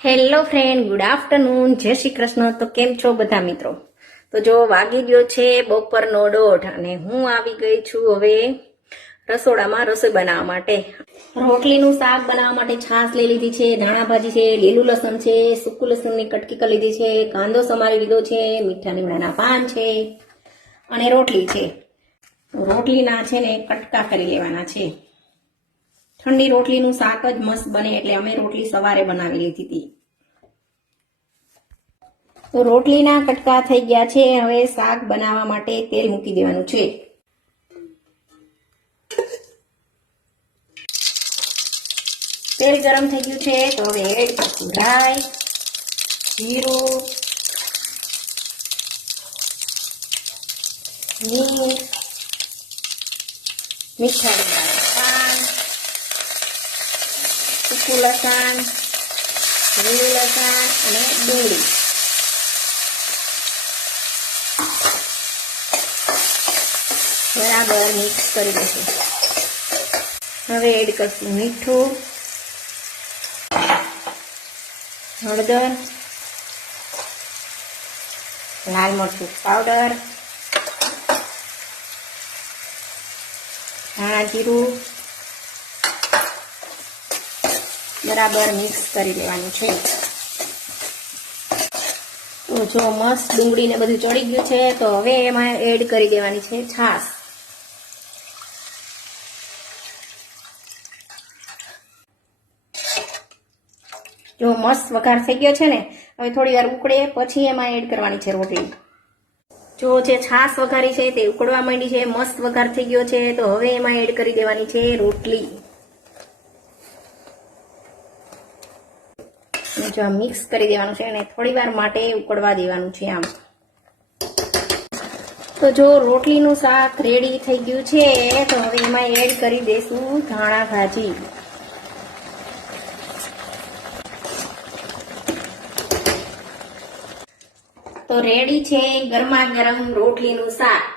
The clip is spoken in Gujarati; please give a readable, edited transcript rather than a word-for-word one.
હેલો ફ્રેન્ડ, ગુડ આફ્ટરનૂન, જય શ્રી કૃષ્ણ. તો કેમ છો બધા મિત્રો? તો જો વાગી ગયો છે બપોરનો 1:30 અને હું આવી ગઈ છું હવે રસોડામાં રસોઈ બનાવવા માટે. રોટલીનું શાક બનાવવા માટે છાશ લઈ લીધી છે, ધાણા ભાજી છે, લીલું લસણ છે, સૂકું લસણની કટકી કરી લીધી છે, કાંદો સમારી લીધો છે, મીઠા લીમડાના પાન છે અને રોટલી છે. રોટલીના છે ને કટકા કરી લેવાના છે. ઠંડી રોટલીનું શાક જ મસ્ત બને એટલે અમે રોટલી સવારે બનાવી લીધી હતી. તો રોટલીના કટકા થઈ ગયા છે. હવે શાક બનાવવા માટે તેલ મૂકી દેવાનું છે. તેલ ગરમ થઈ ગયું છે તો હવે એડ કરશું રાઈ, જીરું, મીઠ, મીઠા લીમડાના પાન, સૂકું લસણ, લીલું લસણ અને ડુંગળી. બરાબર મિક્સ કરી દઈશું. હવે એડ કરશું મીઠું, હળદર, લાલ મરચું પાવડર, ધાણા જીરું. બરાબર મિક્સ કરી લેવાનું છે. તો જો મસ્ત ડુંગળીને બધું ચડી ગયું છે તો હવે એમાં એડ કરી દેવાની છે છાશ. જો મસ્ત વઘાર થઈ ગયો છે ને, હવે થોડી વાર ઉકળે પછી એમાં એડ કરવાની છે રોટલી. જો જે છાશ વઘારી છે તે ઉકળવા માંડી છે, મસ્ત વઘાર થઈ ગયો છે તો હવે એમાં એડ કરી દેવાની છે રોટલી. જો મિક્સ કરી દેવાનું છે અને થોડી વાર માટે ઉકળવા દેવાનું છે આમ. તો જો રોટલીનું શાક રેડી થઈ ગયું છે તો હવે એમાં એડ કરી દઈશું ધાણા ભાજી. તો રેડી છે ગરમા ગરમ રોટલીનું શાક.